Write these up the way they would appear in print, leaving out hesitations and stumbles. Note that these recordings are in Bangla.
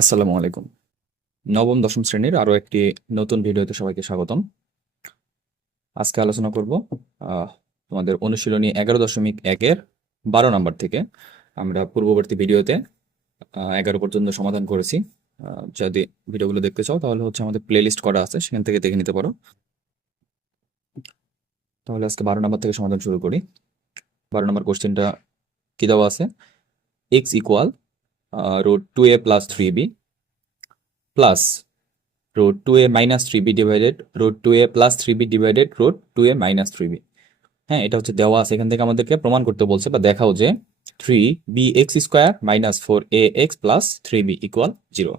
আসসালামু আলাইকুম। নবম দশম শ্রেণীর আরো একটি নতুন ভিডিওতে সবাইকে স্বাগতম। আজকে আলোচনা করব আহ, তোমাদের অনুশীলনী 11.1-এর 12 নাম্বার থেকে। আমরা পূর্ববর্তী ভিডিওতে 11 পর্যন্ত সমাধান করেছি। যদি ভিডিওগুলো দেখতে চাও তাহলে হচ্ছে আমাদের প্লেলিস্ট করা আছে, সেখান থেকে দেখে নিতে পারো। তাহলে আজকে 12 নাম্বার থেকে সমাধান শুরু করি। 12 নাম্বার কোশ্চেনটা কি দেওয়া আছে? x equal √2a plus 3b plus √2a minus 3b divided √2a plus 3b divided √2a minus 3b। হ্যাঁ, এটা হচ্ছে দেওয়া আছে, এখান থেকে আমাদেরকে প্রমাণ করতে বলছে বা দেখাও যে 3bx square minus 4ax plus 3b equal 0।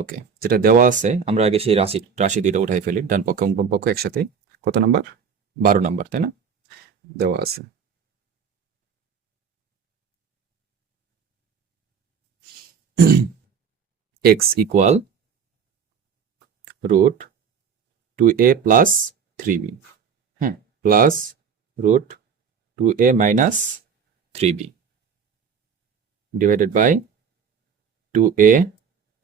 ওকে, যেটা দেওয়া আছে আমরা আগে সেই রাশি রাশি দুইটা উঠাই ফেলি, ডান পক্ষ এবং বাম পক্ষ একসাথে। কত নাম্বার? 12 নাম্বার, তাই না? দেওয়া আছে x equal √2a plus 3b, হ্যাঁ, plus √2a minus 3b divided by 2a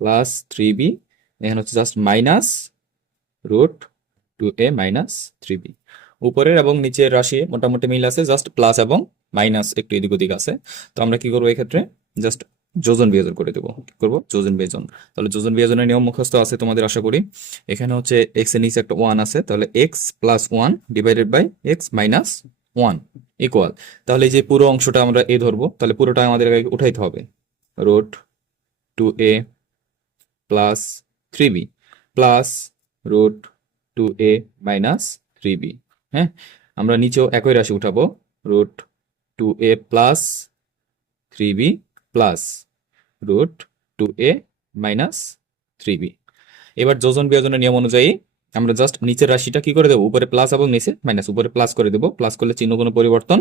plus 3b, এখানে হচ্ছে just minus √2a minus 3b। উপরের এবং নিচের রাশি মোটামুটি মিল আছে, জাস্ট প্লাস এবং মাইনাস একটু এদিক ওদিক আছে। তো আমরা কি করবো এক্ষেত্রে? জাস্ট যোজন বিয়োজন করে দেবো। কি করবো? যোজন বিয়োজন। তাহলে যোজন বিয়োজনের নিয়ম মুখস্থ আছে তোমাদের আশা করি। এখানে হচ্ছে এক্স এর নিচে একটা 1 আছে, তাহলে x plus 1 divided by x minus 1 equal. তাহলে এই যে পুরো অংশটা আমরা এ ধরবো, তাহলে পুরোটা আমাদের আগে উঠাইতে হবে। √2a plus 3b plus √2a minus 3b। হ্যাঁ, আমরা নিচেও একই রাশি উঠাবো, √2a plus 3b plus √2a minus 3b। এবার যোজন বিয়োজনের নিয়ম অনুযায়ী আমরা জাস্ট নিচের রাশিটা কি করে দেবো? উপরে প্লাস এবং নিচে মাইনাস। উপরে প্লাস করে দেবো, প্লাস করলে চিহ্ন কোনো পরিবর্তন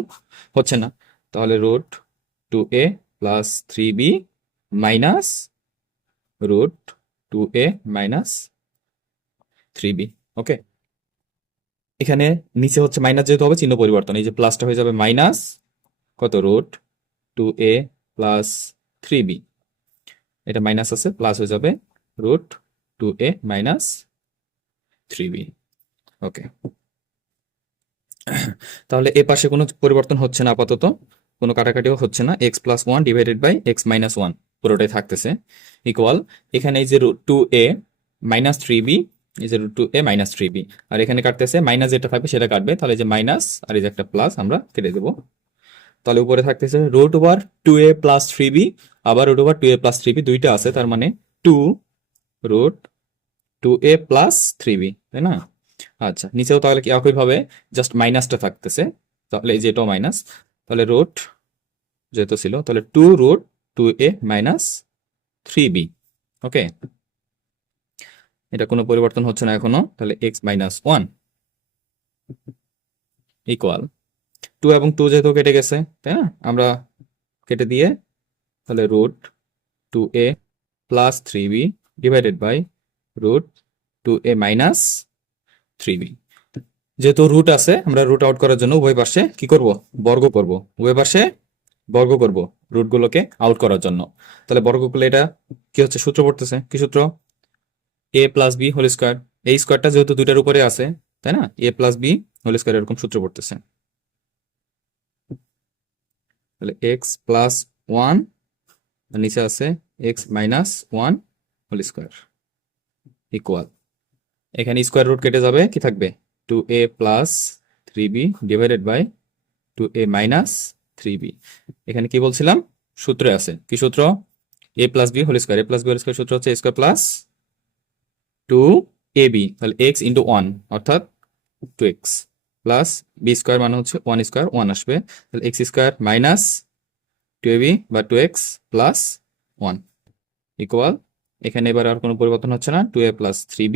হচ্ছে না। তাহলে √2a plus 3b minus √2a minus 3b। ওকে, এখানে নিচে হচ্ছে মাইনাস, যেহেতু হবে চিহ্ন পরিবর্তন, এই যে প্লাসটা হয়ে যাবে মাইনাস কত √2a প্লাস 3b, এটা মাইনাস আছে, প্লাস হয়ে যাবে √2a মাইনাস 3b। ওকে, তাহলে এ পাশে কোনো পরিবর্তন হচ্ছে না, আপাতত কোনো কাটাকাটিও হচ্ছে না। X plus 1 divided by x minus 1 পুরোটাই থাকতেছে ইকুয়াল। এখানে এই যে √2a মাইনাস 3b, এই যে √2a মাইনাস 3b, আর এখানে কাটতেছে মাইনাস, যেটা থাকবে সেটা কাটবে, তাহলে এই যে মাইনাস আর এই যে একটা প্লাস আমরা কেটে দেবো। তাহলে উপরে থাকতেছে √2a প্লাস 3b, আবার √2a প্লাস 3b দুইটা আছে, তার মানে 2√2a প্লাস 3b, তাই না? আচ্ছা, নিচেও তাহলে কি একইভাবে জাস্ট মাইনাসটা থাকতেছে, তাহলে এই যে এটাও মাইনাস, তাহলে রুট যেহেতু ছিল, তাহলে 2√2a মাইনাস 3b। ওকে, এটা কোনো পরিবর্তন হচ্ছে না এখনো, তাহলে x মাইনাস 1 ইকুয়াল 2 এবং 2 যেহেতু কেটে গেছে, তাই না, আমরা কেটে দিয়ে তাহলে √2a plus 3b divided by √2a minus 3b। যেহেতু রুট আছে, আমরা রুট আউট করার জন্য উভয় পাশে কি করব? বর্গ করব। উভয় পাশে বর্গ করব রুটগুলোকে আউট করার জন্য। তাহলে বর্গ করলে এটা কি হচ্ছে? সূত্র পড়তেছে, কি সূত্র? A plus b whole square. এই স্কোয়ারটা যেহেতু দুইটার উপরে আছে, তাই না, a plus b whole square এরকম সূত্র পড়তেছে। তাহলে এক্স প্লাস 1, নিচে আছে x minus 1 whole square equal, এখানে স্কোয়ার রুট কেটে যাবে, কি থাকবে? 2a plus 3b divided by 2a minus 3b। এখানে কি বলছিলাম? সূত্রে আছে, কি সূত্র? a plus b whole square. a plus b whole square সূত্র হচ্ছে a স্কোয়ার প্লাস 2ab, তাহলে x ইন্টু 1 অর্থাৎ 2x প্লাস বি স্কোয়ার মানে হচ্ছে 1 স্কোয়ার, 1 আসবে, তাহলে x স্কোয়ার মাইনাস 2ab বা 2x প্লাস 1 ইকুয়াল। এখানে এবার আর কোনো পরিবর্তন হচ্ছে না, 2a plus 3b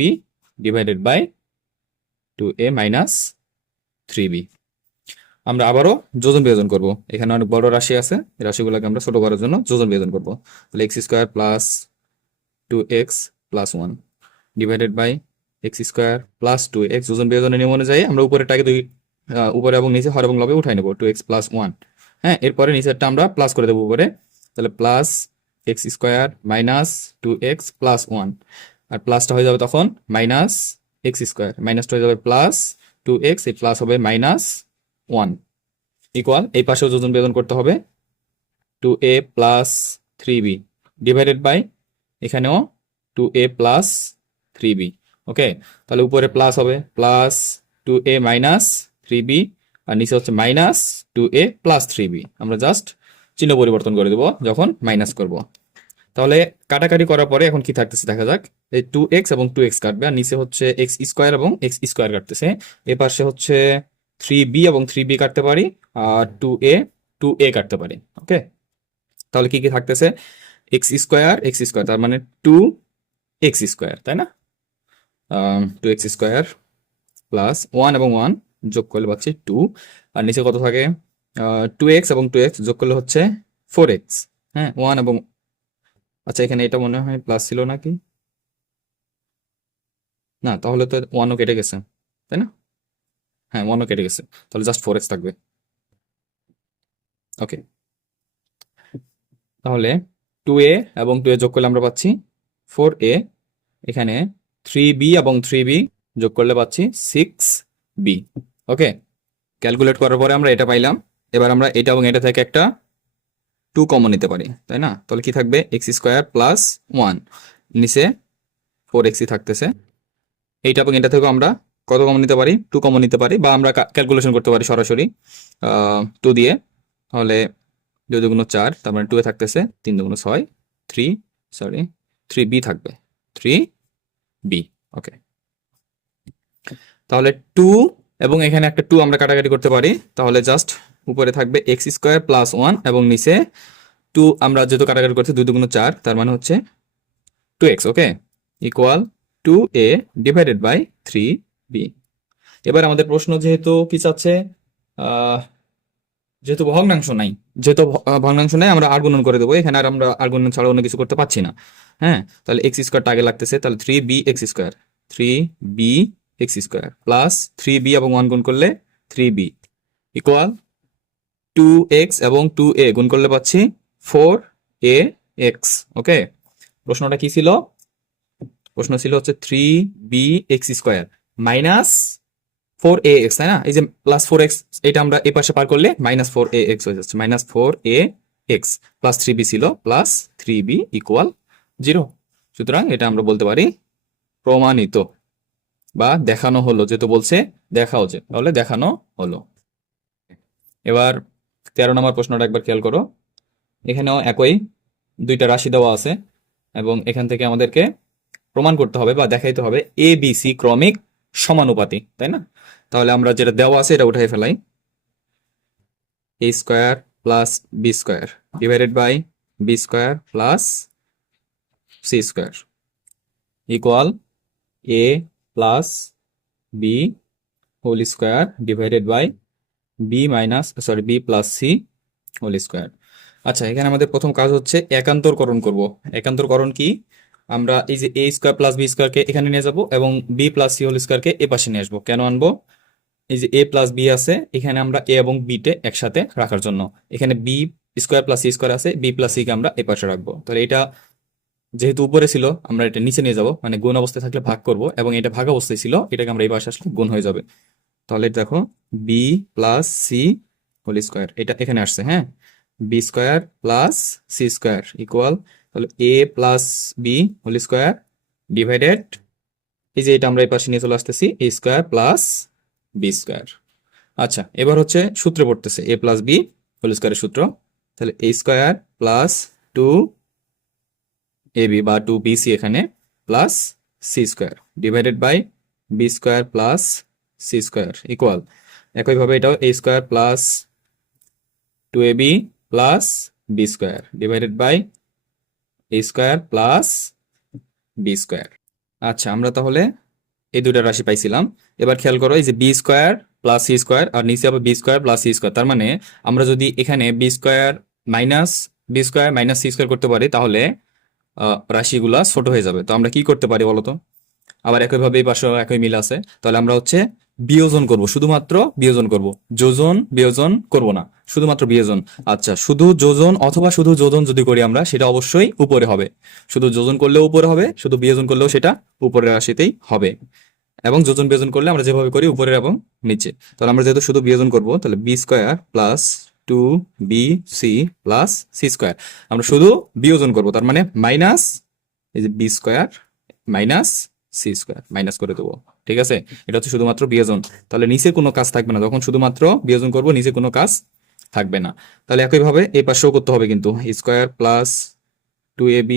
divided by 2a minus 3b। আমরা আবারও যোজন বিয়োজন করব। এখানে অনেক বড় রাশি আছে, এই রাশিগুলোকে আমরা ছোট করার জন্য যোজন বিয়োজন করব। তাহলে x square plus 2x plus 1 divided by x square plus 2x। যোজন বিয়োজনের নিয়ম অনুযায়ী আমরা উপরেরটাকে উপরে এবং নিচে হর এবং লবে উঠাই নেব, 2x প্লাস 1। হ্যাঁ, এরপরে নিচেরটা আমরা প্লাস করে দেবো উপরে, তাহলে plus x square minus 2x plus 1, আর প্লাসটা হয়ে যাবে তখন মাইনাস এক্স স্কোয়ার, মাইনাসটা হয়ে যাবে প্লাস 2x, এই প্লাস হবে মাইনাস 1 ইকুয়াল, এই পাশেও যোজন বিয়োজন করতে হবে 2a plus 3b divided by এখানেও 2a প্লাস 3b। ওকে, তাহলে উপরে প্লাস হবে প্লাস 2a মাইনাস 3b, আর নিচে হচ্ছে মাইনাস 2a প্লাস 3b। আমরা জাস্ট চিহ্ন পরিবর্তন করে দেবো যখন মাইনাস করব। তাহলে কাটাকাটি করার পরে এখন কি থাকতেছে দেখা যাক। এই 2x এবং 2x কাটবে, আর নিচে হচ্ছে এক্স স্কোয়ার এবং এক্স স্কোয়ার কাটতেছে। এ পাশে হচ্ছে 3b এবং 3b কাটতে পারি, আর 2a কাটতে পারি। ওকে, তাহলে কি কি থাকতেছে, এক্স স্কোয়ার, তার মানে 2x স্কোয়ার, তাই না? 2x স্কোয়ার প্লাস 1 এবং 1 যোগ করলে পাচ্ছি 2, আর নিচে কত থাকে 2x এবং 2x যোগ করলে হচ্ছে 4x। হ্যাঁ, 1 এবং আচ্ছা এখানে এটা মনে হয় প্লাস ছিল নাকি, না তাহলে তো 1ও কেটে গেছে, তাই না? হ্যাঁ 1ও কেটে গেছে, তাহলে জাস্ট 4x থাকবে। ওকে, তাহলে 2a এবং 2a যোগ করলে আমরা পাচ্ছি 4a, এখানে 3b এবং 3b যোগ করলে পাচ্ছি 6b। ওকে, ক্যালকুলেট করার পরে আমরা এটা পাইলাম। এবার আমরা এটা এবং এটা থেকে একটা 2 কমন নিতে পারি, তাই না? তাহলে কি থাকবে, এক্স স্কোয়ার প্লাস 1, নিচে 4x থাকতেছে। এইটা এবং এটা থেকেও আমরা কত কমন নিতে পারি, 2 কমন নিতে পারি, বা আমরা ক্যালকুলেশন করতে পারি সরাসরি 2 দিয়ে। তাহলে 2 দুগুণ 4, তার মানে 2 এ থাকতেছে 3 দুগুণ 6, 3b থাকবে, 3b। ওকে, তাহলে 2 এবং এখানে একটা 2 আমরা কাটাকাটি করতে পারি, তাহলে জাস্ট উপরে থাকবে এক্স স্কোয়ার প্লাস 1 এবং নিচে 2 আমরা যেহেতু কাটাকাটি করছি 2 দুগুণ 4, তার মানে হচ্ছে 2x। Okay, equal 2a divided by 3b। এবার আমাদের প্রশ্ন যেহেতু কি চাচ্ছে, যেহেতু ভগ্নাংশ নাই, আমরা আর গুণন করে দেবো এখানে, আর আমরা আর গুণন ছাড়া অন্য কিছু করতে পারছি না। হ্যাঁ, তাহলে এক্স স্কোয়ারটা আগে লাগতেছে, তাহলে 3b প্লাস 3b এবং 1 গুণ করলে 3b ইকুয়াল 2x এবং 2a গুণ করলে পাচ্ছি 4ax। ওকে, প্রশ্নটা কি ছিল, প্রশ্ন ছিল হচ্ছে 3bx স্কোয়ার মাইনাস 4ax, তাই না? এই যে প্লাস 4x, এটা আমরা এই পাশে পার করলে মাইনাস 4ax হয়ে যাচ্ছে, মাইনাস 4ax প্লাস 3b ছিল প্লাস 3b ইকুয়াল 0। সুতরাং এটা আমরা বলতে পারি প্রমাণিত বা দেখানো হলো, যেহেতু বলছে দেখা হচ্ছে তাহলে দেখানো হলো। এবার 13 নম্বর প্রশ্নটা একবার খেয়াল করো। এখানেও একই 2টা রাশি দেওয়া আছে এবং এখান থেকে আমাদেরকে প্রমাণ করতে হবে বা দেখাইতে হবে এ বি সি ক্রমিক সমানুপাতি, তাই না? তাহলে আমরা যেটা দেওয়া আছে এটা উঠাই ফেলাই, a square plus b square divided by b square plus c square equal a plus b whole square divided by b plus c whole square. আচ্ছা, এখানে আমাদের প্রথম কাজ হচ্ছে একান্তরকরণ করব। একান্তরকরণ কি, আমরা এই যে এ স্কোয়ার প্লাস বি স্কোয়ারকে এখানে নিয়ে যাব এবং বি প্লাস সি হোল স্কোয়ারকে এ পাশে নিয়ে আসবো। কেন আনবো, এই যে এ প্লাস বি আছে, এখানে আমরা এ এবং বিটে একসাথে রাখার জন্য। এখানে b square plus c square আছে, বি প্লাস সি কে আমরা এ পাশে রাখবো। তাহলে এটা যেহেতু উপরে ছিল আমরা এটা নিচে নিয়ে যাব, মানে গুণ অবস্থায় থাকলে ভাগ করব, এবং এটা ভাগ অবস্থায় ছিল, এটাকে আমরা এই পাশে আসলে গুণ হয়ে যাবে। তাহলে দেখো b plus c whole square এটা এখানে আসছে। হ্যাঁ, b square plus c square equal, তাহলে a plus b whole square divided, এই যে এটা আমরা এই পাশে নিয়ে চলে আসতেছি, a square plus b square. আচ্ছা, এবার হচ্ছে সূত্রে পড়তেছে এ প্লাস বি হোল স্কোয়ারের সূত্র। তাহলে এ স্কোয়ার প্লাস 2ab বা 2bc এখানে plus c square divided by b square plus c square equal, একইভাবে এটাও a square plus 2ab plus b square divided by a square plus b square. আচ্ছা, আমরা তাহলে এই দুইটা রাশি পাইছিলাম। এবার খেয়াল করো, এই যে b square plus c square আর নিচে আবার b square plus c square, তার মানে আমরা যদি এখানে b square minus c square করতে পারি তাহলে রাশিগুলা ছোট হয়ে যাবে। তো আমরা কি করতে পারি বলতো, আবার একইভাবে এই পাশেও একই মিল আছে, তাহলে আমরা হচ্ছে বিয়োজন করব, শুধুমাত্র বিয়োজন করব, যোজন বিয়োজন করব না, শুধুমাত্র বিয়োজন। আচ্ছা, শুধু যোজন অথবা শুধু যোজন যদি করি আমরা, সেটা অবশ্যই উপরে হবে। শুধু যোজন করলেও উপরে হবে, শুধু বিয়োজন করলেও সেটা উপরের রাশিতেই হবে। এবং যোজন বিয়োজন করলে আমরা যেভাবে করি উপরের এবং নিচে। তাহলে আমরা যেহেতু শুধু বিয়োজন করব, তাহলে b square plus 2bc plus c square. আমরা শুধু বিয়োজন করব, তার মানে মাইনাস এই যে b square minus c square minus করে দেবো। ঠিক আছে, এটা হচ্ছে শুধুমাত্র বিয়োজন। তাহলে নিচে কোনো কাজ থাকবে না, যখন শুধুমাত্র বিয়োজন করব নিচে কোনো কাজ থাকবে না। তাহলে একইভাবে এই পাশেও করতে হবে কিন্তু, square plus 2ab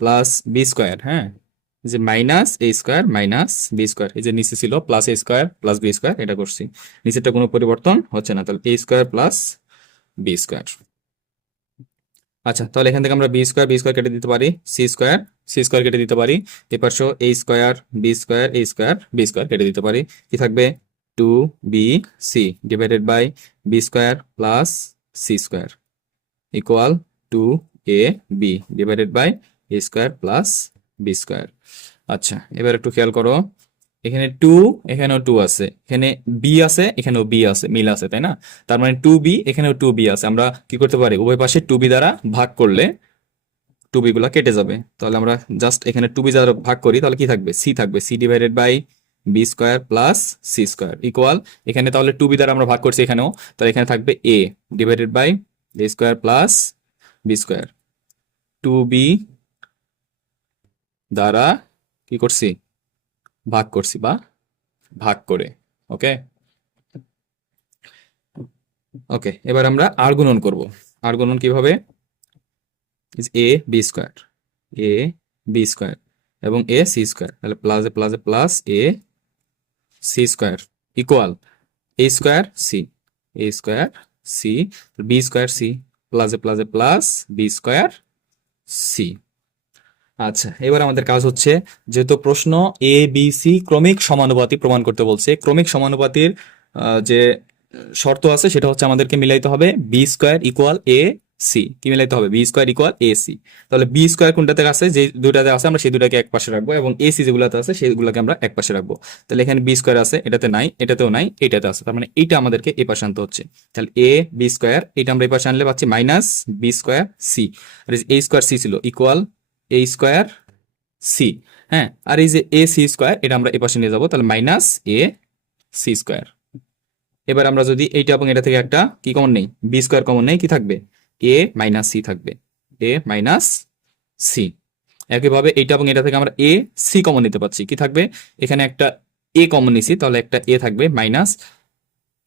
plus b square, হ্যাঁ, যে minus a square minus b square, এই যে নিচে ছিল plus a square plus b square, এটা করছি, নিচেরটা কোনো পরিবর্তন হচ্ছে না। তাহলে a square plus b square. আচ্ছা, তাহলে এখান থেকে আমরা বি স্কোয়ার কেটে দিতে পারি, সি স্কোয়ার কেটে দিতে পারি, এ পাশে a square b square b square কেটে দিতে পারি। কি থাকবে? 2bc divided by b square plus c square equal 2ab divided by a square plus b square. আচ্ছা, এবার একটু খেয়াল করো, এখানে 2 এখানেও 2 আছে, এখানে বি আছে এখানেও বি আছে, মিল আছে, তাই না? তার মানে 2b এখানেও 2b আছে। আমরা কি করতে পারি, উভয় পাশে 2b দ্বারা ভাগ করলে 2b গুলা কেটে যাবে। তাহলে আমরা জাস্ট এখানে 2b দ্বারা ভাগ করি, তাহলে কি থাকবে? সি থাকবে, c divided by b square plus c square equal, এখানে তাহলে 2b দ্বারা আমরা ভাগ করছি এখানেও, তাহলে এখানে থাকবে a divided by a square plus b square. 2b দ্বারা কি করছি? ভাগ করছি বা ভাগ করে। ওকে ওকে, এবার আমরা আর গুণন করব। আর গুণন কিভাবে? A b square, a b square এবং এ সি স্কোয়ার, তাহলে প্লাসে প্লাসে plus a c square equal a square c, a square c b square c, প্লাসে প্লাসে প্লাস বি স্কোয়ার সি। আচ্ছা, এবার আমাদের কাজ হচ্ছে, যেহেতু প্রশ্ন এ বি সি ক্রমিক সমানুপাতি প্রমাণ করতে বলছে, ক্রমিক সমানুপাতির যে শর্ত আছে সেটা হচ্ছে আমাদেরকে মিলাইতে হবে b square equal a c. কি মিলাইতে হবে? B square equal a c. তাহলে বি স্কোয়ার কোনটাতে আছে? যে দুটাতে আছে আমরা সেই দুটাকে এক পাশে রাখবো, এবং এ সি যেগুলোতে আছে সেগুলোকে আমরা এক পাশে রাখবো। তাহলে এখানে বি স্কোয়ার আছে, এটাতে নাই, এটাতেও নাই, এটাতে আছে, তার মানে এইটা আমাদেরকে এ পাশে আনতে হচ্ছে। তাহলে এ বি স্কোয়ার, এটা আমরা এই পাশে আনলে পাচ্ছি মাইনাস বি স্কোয়ার সি, আর এ স্কোয়ার সি ছিল ইকুয়াল এ স্কোয়ার সি, হ্যাঁ, আর এই যে এ সি স্কোয়ার এটা আমরা এপাশে নিয়ে যাবো, তাহলে মাইনাস এ সি স্কোয়ার। এবার আমরা যদি এইটা এবং এটা থেকে একটা কি কমন নেই, বি স্কোয়ার কমন নেই, কি থাকবে? এ মাইনাস সি থাকবে, এ মাইনাস সি। একইভাবে এইটা এবং এটা থেকে আমরা এ সি কমন নিতে পারছি, কি থাকবে? এখানে একটা এ কমন নিছি, তাহলে একটা এ থাকবে মাইনাস,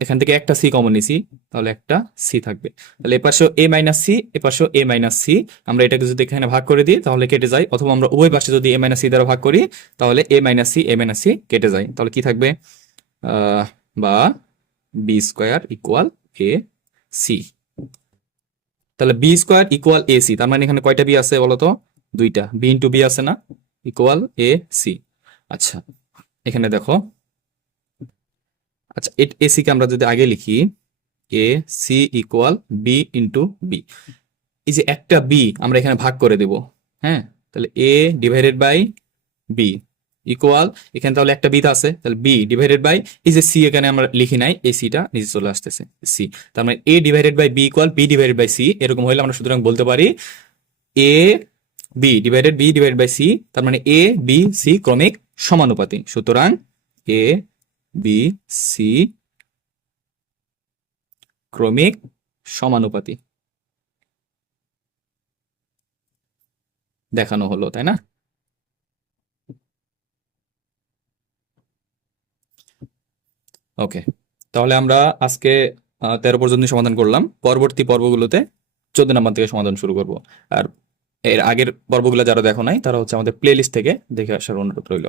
এখান থেকে একটা সি কমন নিছি, তাহলে একটা সি থাকবে। তাহলে এপাশেও এ মাইনাস সি, এপাশেও এ মাইনাস সি। আমরা এটাকে যদি এখানে ভাগ করে দিই তাহলে কেটে যায়, অথবা আমরা উভয় পাশে যদি এ মাইনাস সি দ্বারা ভাগ করি তাহলে এ মাইনাস সি কেটে যায়। তাহলে কি থাকবে? বা b square equal a c. তাহলে b square equal a c, তার মানে এখানে কয়টা বি আছে বলতো? দুইটা, বি ইন্টু বি আছে না, ইকুয়াল এ সি। আচ্ছা, এখানে দেখো, আচ্ছা এসি কে আমরা যদি আগে লিখি a c equal b into b, এই যে একটা বি আমরা এখানে ভাগ করে দেব, হ্যাঁ, তাহলে এ ডিভাইডেড বাই বি ইকুয়াল, এখানে তাহলে একটা বি আছে, তাহলে বি ডিভাইডেড বাই এই যে সি এখানে আমরা লিখি নাই, এই সিটা নিচে চলে আসতেছে সি, তার মানে a divided by b equal b divided by c. এরকম হলে আমরা সুতরাং বলতে পারি a b divided by c, তার মানে এ বি সি ক্রমিক সমানুপাতি। সুতরাং এ বি সি ক্রমিক সমানুপাতি দেখানো হলো, তাই না? ওকে, তাহলে আমরা আজকে 13 পর্যন্ত সমাধান করলাম। পরবর্তী পর্বগুলোতে 14 নাম্বার থেকে সমাধান শুরু করব। আর এর আগের পর্বগুলো যারা দেখো নাই তারা হচ্ছে আমাদের প্লে লিস্ট থেকে দেখে আসার অনুরোধ রইল।